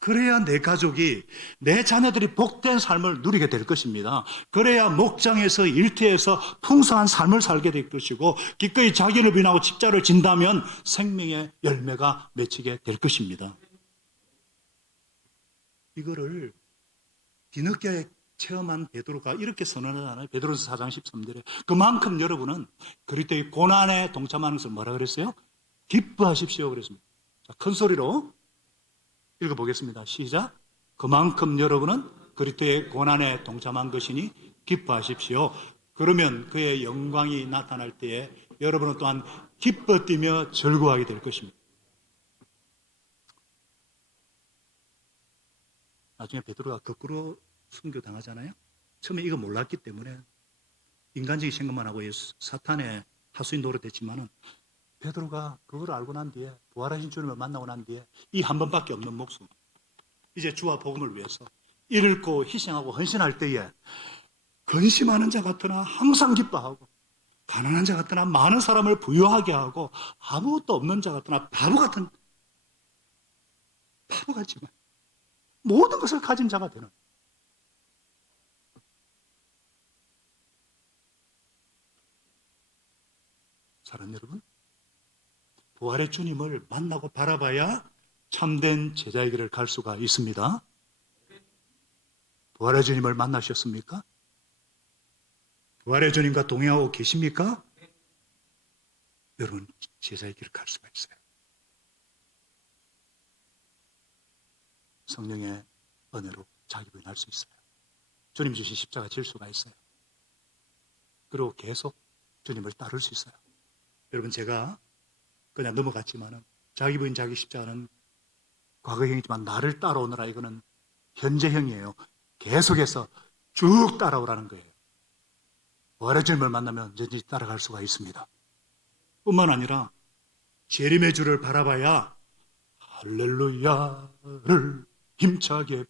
그래야 내 가족이, 내 자녀들이 복된 삶을 누리게 될 것입니다. 그래야 목장에서 일터에서 풍성한 삶을 살게 될 것이고 기꺼이 자기를 부인하고 십자를 진다면 생명의 열매가 맺히게 될 것입니다. 이거를 뒤늦게 체험한 베드로가 이렇게 선언하잖아요. 베드로서 4장 13절에 그만큼 여러분은 그리스도의 고난에 동참하는 것을 뭐라 그랬어요? 기뻐하십시오 그랬습니다. 자, 큰 소리로 읽어보겠습니다. 시작. 그만큼 여러분은 그리스도의 고난에 동참한 것이니 기뻐하십시오. 그러면 그의 영광이 나타날 때에 여러분은 또한 기뻐 뛰며 즐거워하게 될 것입니다. 나중에 베드로가 거꾸로 순교당하잖아요. 처음에 이거 몰랐기 때문에 인간적인 생각만 하고 사탄의 하수인 노릇했지만은 베드로가 그걸 알고 난 뒤에 부활하신 주님을 만나고 난 뒤에 이 한 번밖에 없는 목숨 이제 주와 복음을 위해서 잃고 희생하고 헌신할 때에 근심하는 자 같으나 항상 기뻐하고 가난한 자 같으나 많은 사람을 부유하게 하고 아무것도 없는 자 같으나 바보 같지만 모든 것을 가진 자가 되는 사랑하는 여러분, 부활의 주님을 만나고 바라봐야 참된 제자의 길을 갈 수가 있습니다. 부활의 주님을 만나셨습니까? 부활의 주님과 동행하고 계십니까? 여러분 제자의 길을 갈 수가 있어요. 성령의 은혜로 자기 부인할 수 있어요. 주님 주신 십자가 질 수가 있어요. 그리고 계속 주님을 따를 수 있어요. 여러분 제가 그냥 넘어갔지만은 자기 부인 자기 십자가는 과거형이지만 나를 따라오느라 이거는 현재형이에요. 계속해서 쭉 따라오라는 거예요. 부활의 주님을 만나면 언제든지 따라갈 수가 있습니다. 뿐만 아니라 재림의 주를 바라봐야 할렐루야를 힘차게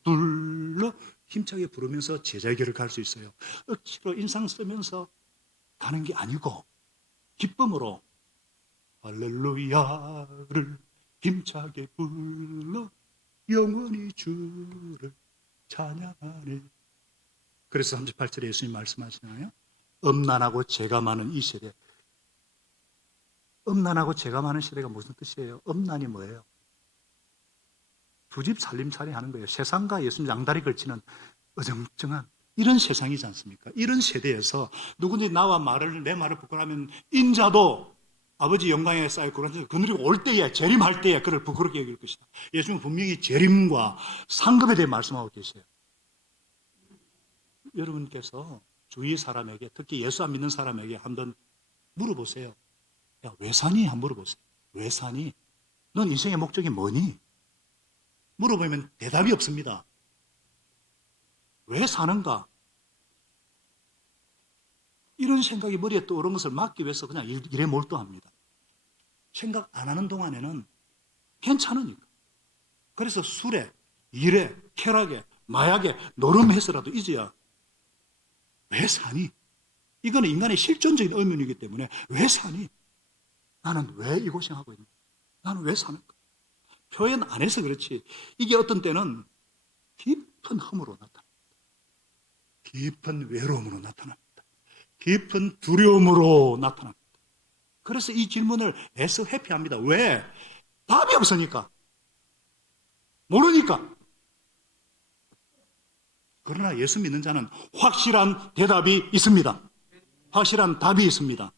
힘차게 부르면서 제자의 길을 갈 수 있어요. 억지로 인상 쓰면서 가는 게 아니고 기쁨으로 할렐루야를 힘차게 불러 영원히 주를 찬양하네. 그래서 38절에 예수님 말씀하시나요? 음란하고 죄가 많은 이 시대. 음란하고 죄가 많은 시대가 무슨 뜻이에요? 음란이 뭐예요? 두 집 살림살이 하는 거예요. 세상과 예수님 양다리 걸치는 어정쩡한 이런 세상이지 않습니까? 이런 세대에서 누구든지 나와 내 말을 부끄러워하면 인자도 아버지 영광에 쌓여 그늘이 올 때에 재림할 때에 그를 부끄럽게 여길 것이다. 예수님은 분명히 재림과 상급에 대해 말씀하고 계세요. 여러분께서 주위 사람에게, 특히 예수 안 믿는 사람에게 한번 물어보세요. 야, 왜 사니? 한번 물어보세요. 왜 사니? 넌 인생의 목적이 뭐니? 물어보면 대답이 없습니다. 왜 사는가? 이런 생각이 머리에 떠오른 것을 막기 위해서 그냥 일에 몰두합니다. 생각 안 하는 동안에는 괜찮으니까. 그래서 술에, 일에, 쾌락에, 마약에 노름해서라도 잊어야 왜 사니? 이거는 인간의 실존적인 의문이기 때문에 왜 사니? 나는 왜 이 고생하고 있는가? 나는 왜 사는가? 표현 안 해서 그렇지. 이게 어떤 때는 깊은 험으로 나타납니다. 깊은 외로움으로 나타납니다. 깊은 두려움으로 나타납니다. 그래서 이 질문을 애써 회피합니다. 왜? 답이 없으니까. 모르니까. 그러나 예수 믿는 자는 확실한 대답이 있습니다. 확실한 답이 있습니다.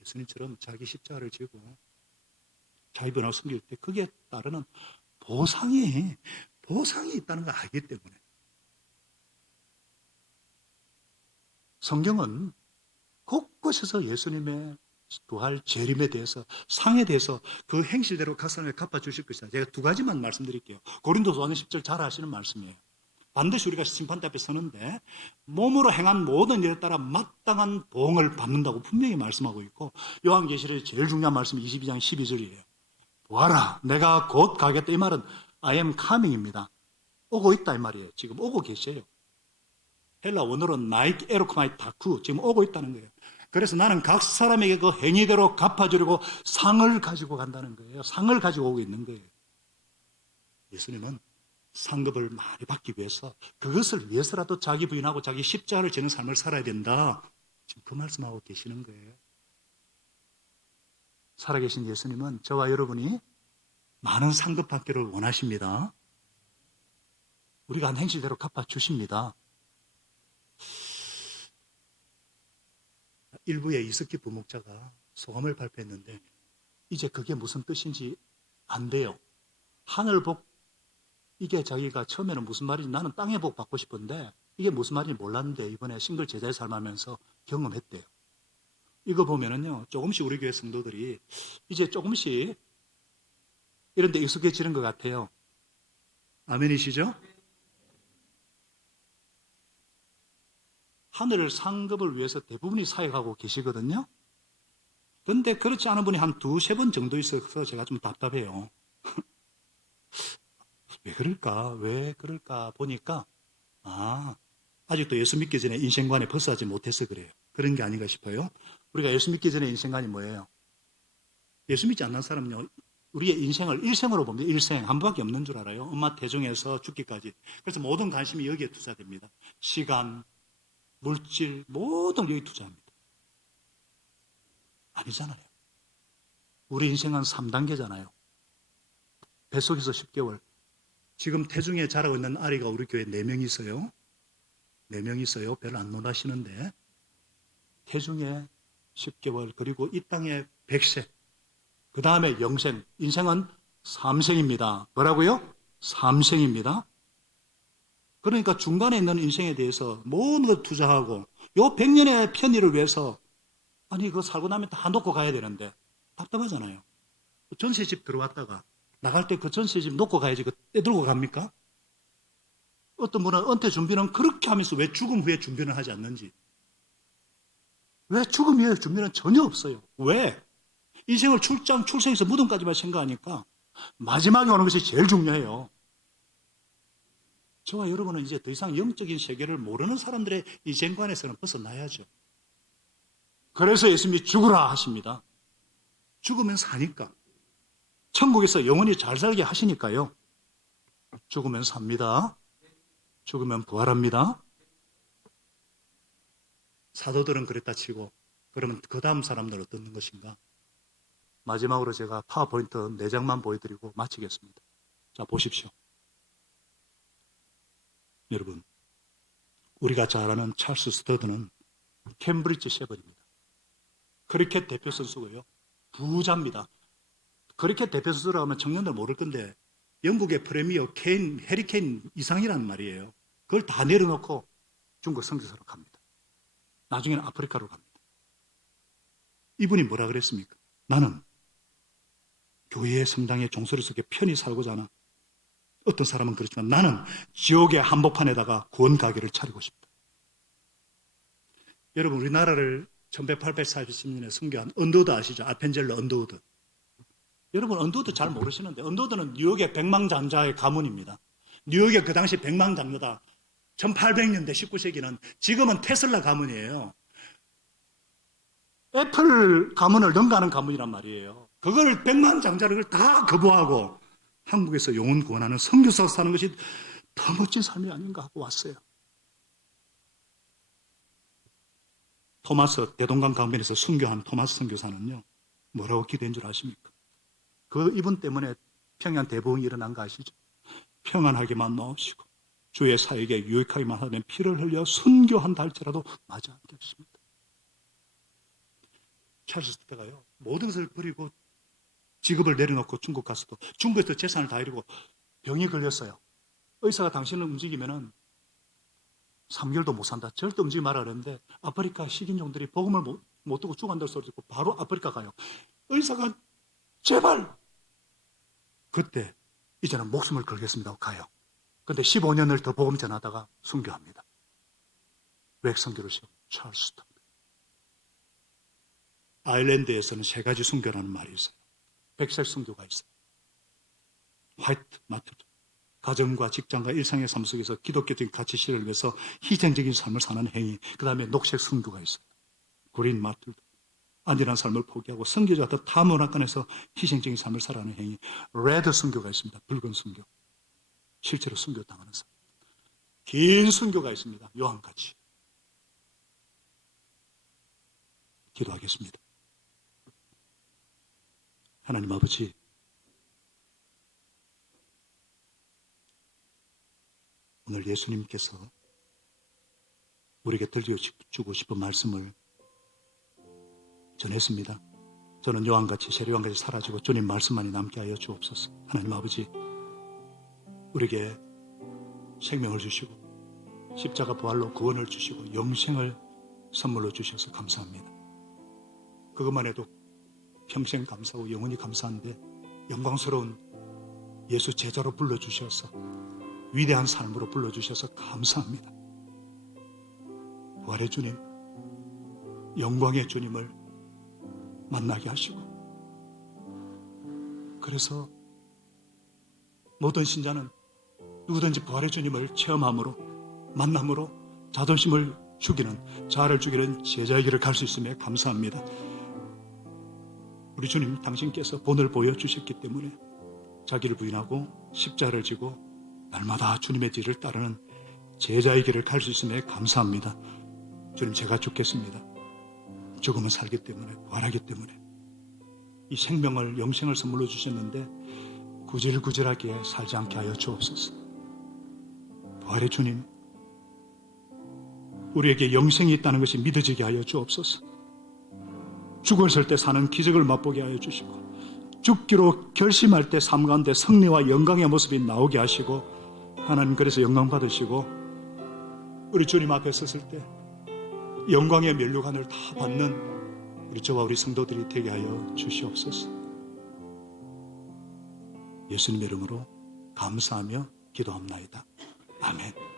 예수님처럼 자기 십자가를 지고 자기 변화를 숨길 때 그게 따르는 보상이 있다는 걸 알기 때문에. 성경은 곳곳에서 예수님의 부활, 재림에 대해서, 상에 대해서 그 행실대로 각 사람에게 갚아주실 것이다. 제가 두 가지만 말씀드릴게요. 고린도서 5장 10절 잘 아시는 말씀이에요. 반드시 우리가 심판대 앞에 서는데 몸으로 행한 모든 일에 따라 마땅한 보응을 받는다고 분명히 말씀하고 있고, 요한계시록의 제일 중요한 말씀이 22장 12절이에요. 보아라, 내가 곧 가겠다. 이 말은 I am coming입니다. 오고 있다 이 말이에요. 지금 오고 계셔요. 헬라 원어로 나이키 에로크마이 다쿠, 지금 오고 있다는 거예요. 그래서 나는 각 사람에게 그 행위대로 갚아주려고 상을 가지고 간다는 거예요. 상을 가지고 오고 있는 거예요. 예수님은 상급을 많이 받기 위해서, 그것을 위해서라도 자기 부인하고 자기 십자가를 지는 삶을 살아야 된다. 지금 그 말씀하고 계시는 거예요. 살아계신 예수님은 저와 여러분이 많은 상급 받기를 원하십니다. 우리가 한 행실대로 갚아주십니다. 일부의 이석기 부목자가 소감을 발표했는데 이제 그게 무슨 뜻인지 안 돼요. 하늘 복, 이게 자기가 처음에는 무슨 말인지, 나는 땅의 복 받고 싶은데 이게 무슨 말인지 몰랐는데 이번에 싱글 제자의 삶하면서 경험했대요. 이거 보면은요, 조금씩 우리 교회 성도들이 이제 조금씩 이런 데 익숙해지는 것 같아요. 아멘이시죠? 하늘 상급을 위해서 대부분이 사역하고 계시거든요. 그런데 그렇지 않은 분이 한 두세 번 정도 있어서 제가 좀 답답해요. 왜 그럴까 보니까, 아직도 예수 믿기 전에 인생관에 벗어나지 못해서 그래요. 그런 게 아닌가 싶어요. 우리가 예수 믿기 전에 인생관이 뭐예요? 예수 믿지 않는 사람은요, 우리의 인생을 일생으로 봅니다. 일생. 한 번밖에 없는 줄 알아요. 엄마 태중에서 죽기까지. 그래서 모든 관심이 여기에 투자됩니다. 시간, 물질, 모든 여기 투자합니다. 아니잖아요. 우리 인생은 3단계잖아요. 뱃속에서 10개월. 지금 태중에 자라고 있는 아리가 우리 교회에 4명 있어요. 4명 있어요. 별로 안 놀라시는데. 태중에 10개월, 그리고 이 땅에 100세. 그 다음에 영생. 인생은 3생입니다. 뭐라고요? 3생입니다. 그러니까 중간에 있는 인생에 대해서 모든 걸 투자하고 요 100년의 편의를 위해서, 아니 그거 살고 나면 다 놓고 가야 되는데 답답하잖아요. 전세집 들어왔다가 나갈 때 그 전세집 놓고 가야지 그 떼들고 갑니까? 어떤 분은 은퇴 준비는 그렇게 하면서 왜 죽음 후에 준비는 하지 않는지. 왜 죽음 후에 준비는 전혀 없어요. 왜? 인생을 출생에서 무덤까지만 생각하니까 마지막에 오는 것이 제일 중요해요. 저와 여러분은 이제 더 이상 영적인 세계를 모르는 사람들의 인생관에서는 벗어나야죠. 그래서 예수님이 죽으라 하십니다. 죽으면 사니까. 천국에서 영원히 잘 살게 하시니까요. 죽으면 삽니다. 죽으면 부활합니다. 사도들은 그랬다 치고 그러면 그 다음 사람들은 어떤 것인가? 마지막으로 제가 파워포인트 4장만 보여드리고 마치겠습니다. 자, 보십시오. 여러분, 우리가 잘 아는 찰스 스터드는 캠브리지 셰벌입니다. 크리켓 대표 선수고요. 부자입니다. 크리켓 대표 선수라고 하면 청년들 모를 건데 영국의 프레미어 해리 케인 이상이라는 말이에요. 그걸 다 내려놓고 중국 선교사로 갑니다. 나중에는 아프리카로 갑니다. 이분이 뭐라 그랬습니까? 나는 교회의 성당의 종소리 속에 편히 살고자 하나. 어떤 사람은 그렇지만 나는 지옥의 한복판에다가 구원 가게를 차리고 싶다. 여러분, 우리나라를 1840년에 선교한 언더우드 아시죠? 아펜젤러 언더우드. 여러분, 언더우드 잘 모르시는데 언더우드는 뉴욕의 백망장자의 가문입니다. 뉴욕의 그 당시 백망장자다. 1800년대 19세기는 지금은 테슬라 가문이에요. 애플 가문을 능가하는 가문이란 말이에요. 그걸 백만장자를 다 거부하고 한국에서 영혼 구원하는 선교사 사는 것이 더 멋진 삶이 아닌가 하고 왔어요. 토마스 대동강 강변에서 순교한 토마스 선교사는요, 뭐라고 기도한 줄 아십니까? 이분 때문에 평양 대부흥이 일어난 거 아시죠? 평안하게만 넣으시고 주의 사역에 유익하게만 하면 피를 흘려 순교한다 할지라도 마지 않게 하십니다. 찰스 스터드가요, 모든 것을 버리고 직업을 내려놓고 중국 가서도 중국에서 재산을 다 잃고 병이 걸렸어요. 의사가 당신을 움직이면은 3개월도 못 산다. 절대 움직이지 말아 그랬는데 아프리카 식인종들이 복음을 못 듣고 죽어간다는 소리 듣고 바로 아프리카 가요. 의사가 제발! 그때 이제는 목숨을 걸겠습니다 하고 가요. 근데 15년을 더 복음 전하다가 순교합니다. 왜 선교를 시작? 찰스 스터드. 아일랜드에서는 3가지 순교라는 말이 있어요. 백색 순교가 있어요. 화이트 마티브. 가정과 직장과 일상의 삶 속에서 기독교적인 가치 실현을 위해서 희생적인 삶을 사는 행위. 그 다음에 녹색 순교가 있어요. 그린 마티브. 안전한 삶을 포기하고 선교자 같은 타문화권에서 희생적인 삶을 살아가는 행위. 레드 순교가 있습니다. 붉은 순교. 실제로 순교 당하는 삶. 긴 순교가 있습니다. 요한같이. 기도하겠습니다. 하나님 아버지, 오늘 예수님께서 우리에게 들려주고 싶은 말씀을 전했습니다. 저는 요한같이 세례요한같이 사라지고 주님 말씀만이 남게 하여 주옵소서. 하나님 아버지, 우리에게 생명을 주시고 십자가 부활로 구원을 주시고 영생을 선물로 주셔서 감사합니다. 그것만 해도 평생 감사하고 영원히 감사한데 영광스러운 예수 제자로 불러주셔서 위대한 삶으로 불러주셔서 감사합니다. 부활의 주님, 영광의 주님을 만나게 하시고, 그래서 모든 신자는 누구든지 부활의 주님을 체험함으로, 만남으로 자존심을 죽이는, 자아를 죽이는 제자의 길을 갈 수 있음에 감사합니다. 우리 주님, 당신께서 본을 보여주셨기 때문에 자기를 부인하고 십자를 지고 날마다 주님의 뒤를 따르는 제자의 길을 갈 수 있음에 감사합니다. 주님, 제가 죽겠습니다. 죽으면 살기 때문에, 부활하기 때문에 이 생명을, 영생을 선물로 주셨는데 구질구질하게 살지 않게 하여 주옵소서. 부활의 주님, 우리에게 영생이 있다는 것이 믿어지게 하여 주옵소서. 죽었을 때 사는 기적을 맛보게 하여 주시고, 죽기로 결심할 때 삶 가운데 승리와 영광의 모습이 나오게 하시고, 하나님 그래서 영광 받으시고 우리 주님 앞에 섰을 때 영광의 면류관을 다 받는 우리 저와 우리 성도들이 되게 하여 주시옵소서. 예수님 이름으로 감사하며 기도합나이다. 아멘.